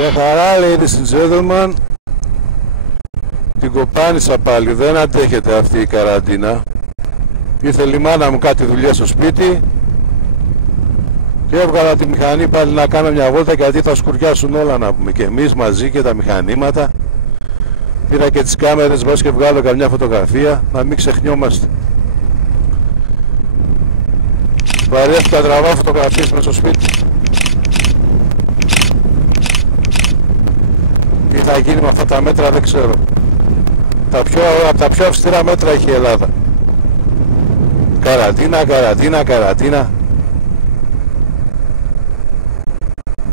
Μια χαρά, ladies and gentlemen. Την κοπάνισα πάλι, δεν αντέχεται αυτή η καραντίνα. Ήθελε η μάνα μου κάτι δουλειά στο σπίτι και έβγαλα τη μηχανή πάλι να κάνω μια βόλτα, γιατί θα σκουριάσουν όλα, να πούμε, και εμείς μαζί και τα μηχανήματα. Πήρα και τις κάμερες, βάζω και βγάλω καμιά φωτογραφία, να μην ξεχνιόμαστε. Βαρέθηκα, τραβάω φωτογραφίες μες στο σπίτι. Τι θα γίνει με αυτά τα μέτρα δεν ξέρω. Από τα πιο αυστηρά μέτρα έχει η Ελλάδα. Καραντίνα, καραντίνα, καραντίνα.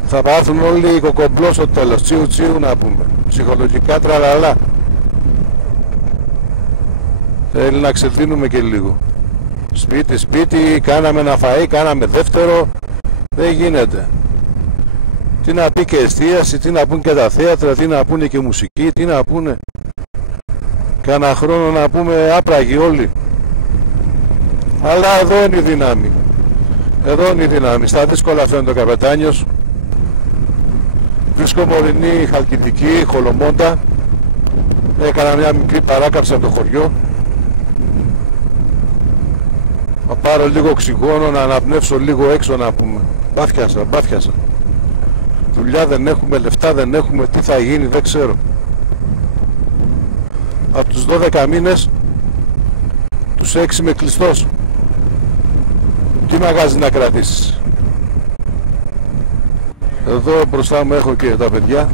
Θα πάθουν όλοι οι κοκομπλό στο τέλος, τσίου τσίου, να πούμε. Ψυχολογικά τραλαλά. Θέλει να ξεδίνουμε και λίγο. Σπίτι, σπίτι, κάναμε ένα φαΐ, κάναμε δεύτερο. Δεν γίνεται. Τι να πει και εστίαση, τι να πούν και τα θέατρα, τι να πούνε και μουσική, τι να πούνε. Κάνα χρόνο να πούμε άπραγοι όλοι. Αλλά εδώ είναι η δύναμη. Εδώ είναι η δύναμη. Στα δύσκολα φαίνεται ο καπετάνιος. Βρίσκω Μορεινή, Χαλκιδική, Χολομόντα. Έκανα μια μικρή παράκαμψη από το χωριό. Θα πάρω λίγο οξυγόνο, να αναπνεύσω λίγο έξω, να πούμε. Μπάφιασα. Δουλειά δεν έχουμε, λεφτά δεν έχουμε, τι θα γίνει δεν ξέρω. Από τους 12 μήνες, τους 6 είμαι κλειστός. Τι μαγάζι να κρατήσεις. Εδώ μπροστά μου έχω και τα παιδιά.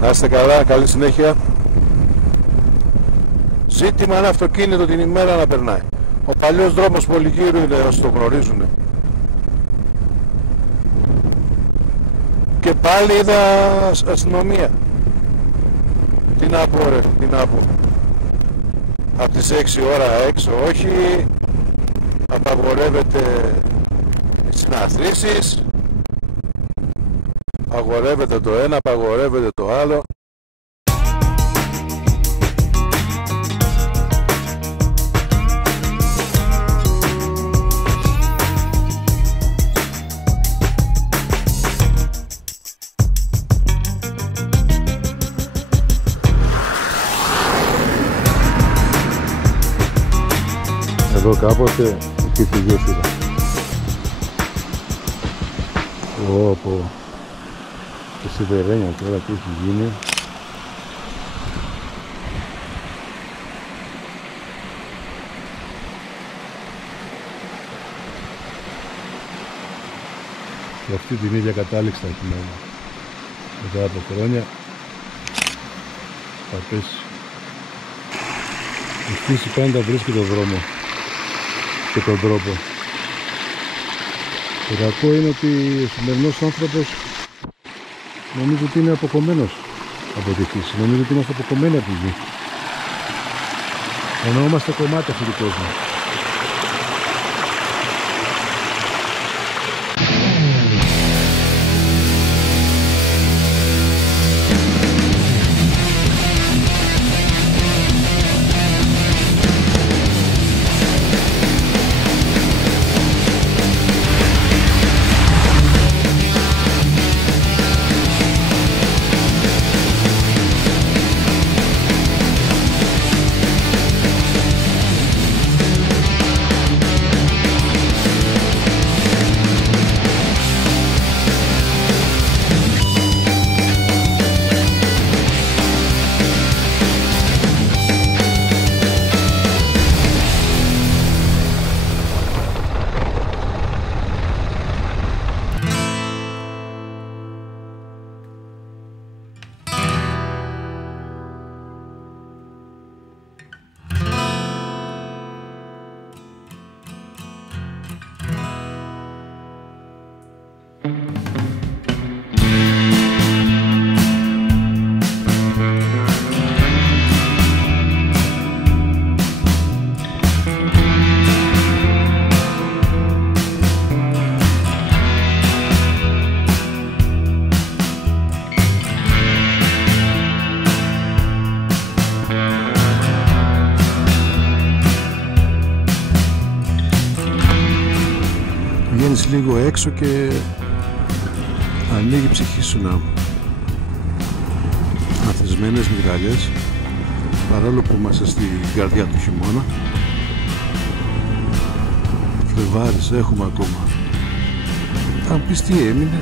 Να είστε καλά, καλή συνέχεια. Ζήτημα είναι αυτοκίνητο την ημέρα να περνάει. Ο παλιός δρόμος Πολυγύρου είναι, όσοι το γνωρίζουν. Και πάλι είδα αστυνομία. Τι να πω ρε, τι να πω. Από τις 6 ώρα έξω όχι. Απαγορεύεται συναθρήσεις. Απαγορεύεται το ένα, απαγορεύεται το άλλο. Εδώ κάποτε υπήρχε γέφυρα. Πω. Και σιδερένια τώρα τι έχει γίνει. Και αυτή την ίδια κατάληξη θα έχει μόνο. Μετά από χρόνια θα πέσει. Η φύση πάντα βρίσκει τον δρόμο και τον τρόπο. Το κακό είναι ότι ο σημερινός άνθρωπος νομίζω ότι είναι αποκομμένος από τη φύση. Νομίζω ότι είμαστε αποκομμένοι από τη γη. Ενώ είμαστε κομμάτια αυτού του κόσμου. βγεις λίγο έξω και ανοίγει η ψυχή σου να αθισμένες μυγδαλιές, παρόλο που είμαστε στην καρδιά του χειμώνα. Φλεβάρις έχουμε ακόμα. Αν πεις τι έμεινε,